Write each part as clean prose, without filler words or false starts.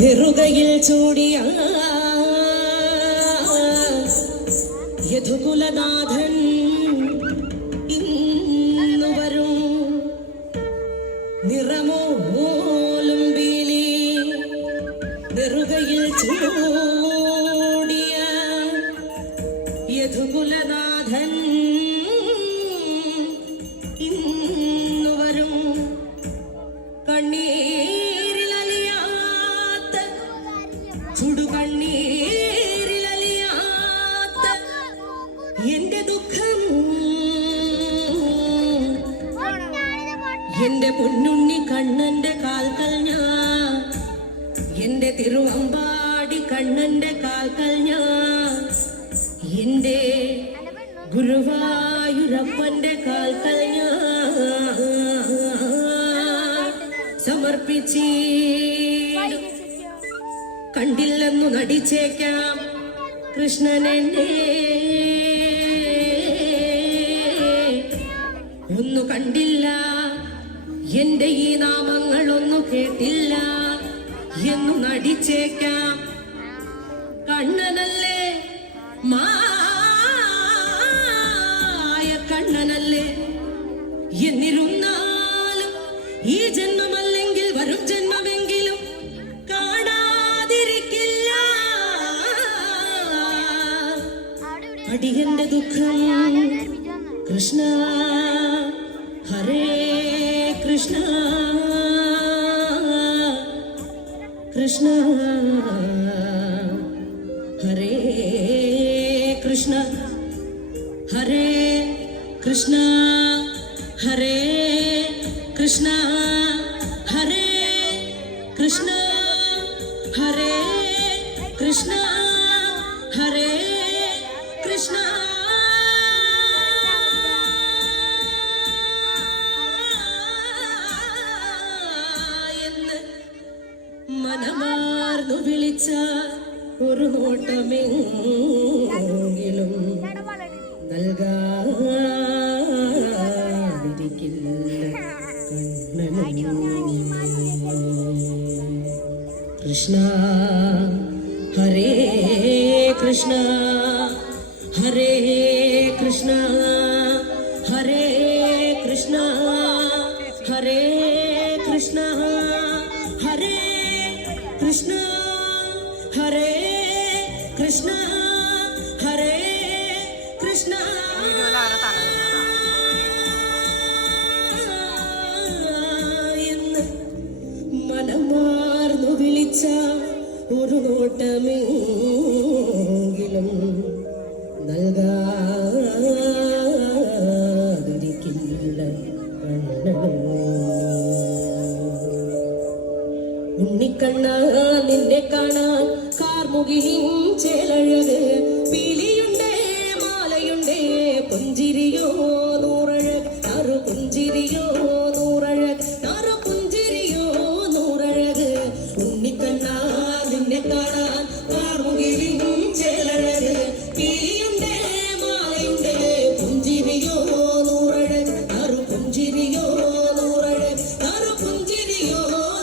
നെറുകയിൽ ചൂടിയ യദുകുലനാഥൻ ഇന്നു വരും. നിറമോലും ബീലി നെറുകയിൽ ചൂടിയ യദുകുലനാഥൻ ഇന്നു വരും. കണ്ണീരിലലിയാത്ത ചുടുകണ്ണീരിലലിയാത്ത എന്റെ ദുഃഖം എന്റെ പൊന്നുണ്ണി കണ്ണന്റെ കാൽക്കൽ ഞാൻ, എന്റെ തിരുവമ്പാടി കണ്ണന്റെ കാൽക്കൽ ഞാൻ, എന്റെ ഗുരുവായൂരപ്പന്റെ കാൽക്കൽ ഞാൻ സമർപ്പിച്ചീ. കണ്ടില്ലെന്നു നടിച്ചേക്കാം കൃഷ്ണനെന്നെ, ഒന്നു കണ്ടില്ല എന്റെ ഈ നാമങ്ങളൊന്നു കേട്ടില്ല എന്നു നടിച്ചേക്കാം. കണ്ണനല്ലേ മായ കണ്ണനല്ലേ, എന്നിരുന്നാലും ഈ ജന്മമല്ലെങ്കിൽ വരും ജന്മമെങ്കിലും കാണാതിരിക്കില്ല അടിയന്റെ ദുഃഖം. കൃഷ്ണ ഹരേ കൃഷ്ണ കൃഷ്ണ ഹരേ കൃഷ്ണ ഹരേ കൃഷ്ണ ഹരേ കൃഷ്ണ ഹരേ കൃഷ്ണ ഹരേ കൃഷ്ണ ഹരേ കൃഷ്ണ. മനമാർന്നു വിളിച്ച ഒരു നോട്ടമെങ്കിലും നൽകാതിരിക്കില്ല കണ്ണനും. കൃഷ്ണ ഹരേ കൃഷ്ണ ഹരേ കൃഷ്ണ ഹരേ കൃഷ്ണ ഹരേ കൃഷ്ണ ഹരേ കൃഷ്ണ ഹരേ കൃഷ്ണ ഹരേ കൃഷ്ണ. എന്ന് മനമാർന്നു വിളിച്ച ഒരു നോട്ടമെങ്കിലും നൽകാതിരിക്കില്ല കണ്ണനും. ഉണ്ണിക്കണ്ണ നിന്നെ കാണാൻ കാർമുകിലിൻ ചേലഴക്, പീലിയുണ്ടേ മാലയുണ്ടേ പുഞ്ചിരിയോ നൂറഴക്, നറു പുഞ്ചിരിയോ നൂറഴക്, നറു പുഞ്ചിരിയോ നൂറഴക്. ഉണ്ണിക്കണ്ണ നിന്നെ കാണാൻ കാർമുകിലിൻ ചേലഴക്, പീലിയുണ്ടേ മാലയുണ്ടേ പുഞ്ചിരിയോ നൂറഴക്, നറു പുഞ്ചിരിയോ നൂറഴക്, നറു പുഞ്ചിരിയോ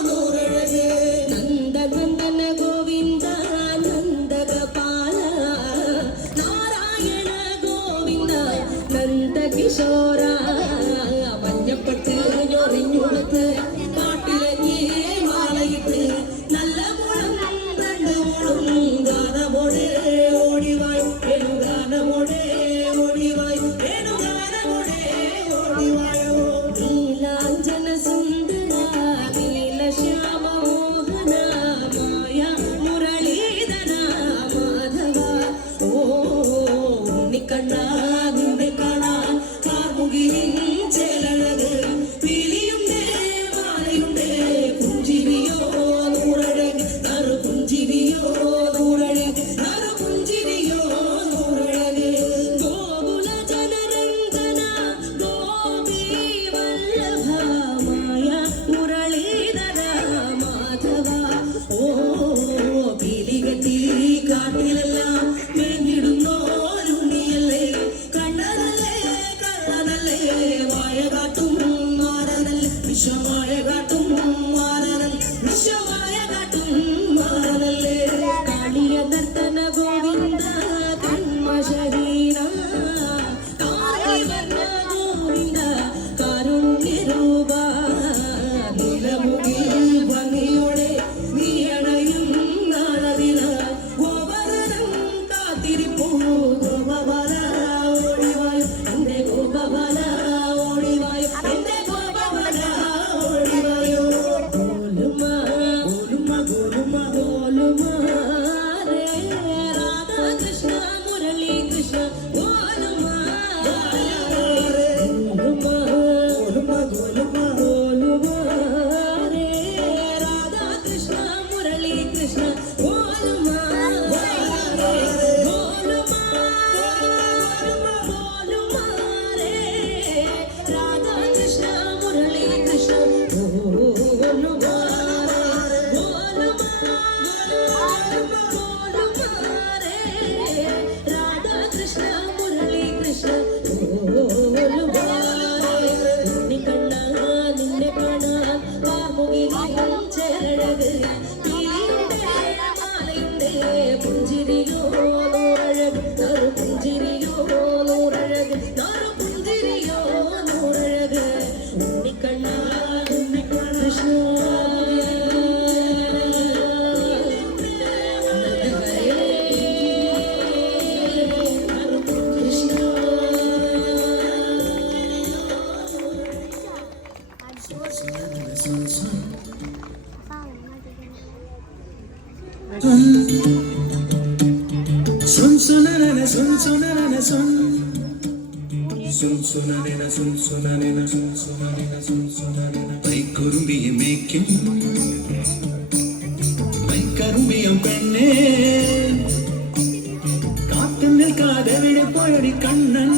നൂറഴക്. നന്ദനന്ദന ഗോവിന്ദ നന്ദഗോപാല നാരായണ ഗോവിന്ദ നന്ദകിശോര മഞ്ഞപ്പട്ട് കാലല്ലേ കാളിയ നർത്തന ഗോവിന്ദ കന്മശഹീന കാളിവർണ്ണ ഗോവിന്ദ കാരുണ്യരൂപ നിലമുകിൽ ഭംഗിയോടെ നീ അണയും നാളതില ഗോപവനം കാത്തിരിപ്പൂ ഗോപവന ഓടിവായു എന്റെ ഗോപവന ഓടിവായു എന്റെ ഗോപവന ഓടിവായു രാധാകൃഷ്ണ മുരളി കൃഷ്ണ രാധാകൃഷ്ണ മുരളി കൃഷ്ണ രാധാകൃഷ്ണ മുരളി കൃഷ്ണ രാധാകൃഷ്ണ മുരളി കൃഷ്ണ കണ്ണ നിന്നെ കാണാൻ കാർമുകിലും ചേരഴക് കിളിയുടെ മാലയുടെ പുഞ്ചിരിയോ നൂറഴക് നറു പുഞ്ചിരിയോ നൂറഴക് നറു പുഞ്ചിരിയോ നൂറഴക് ഉണ്ണിക്കണ്ണ Krishna Sun sunanana sun sunanana sun sun sunanana sun sunanana sun sunanana sun sunanana pai kurumbiye mekkum pai karumbiyan penne kaattu nilkade vide poyadi kannan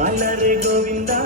Alare Govinda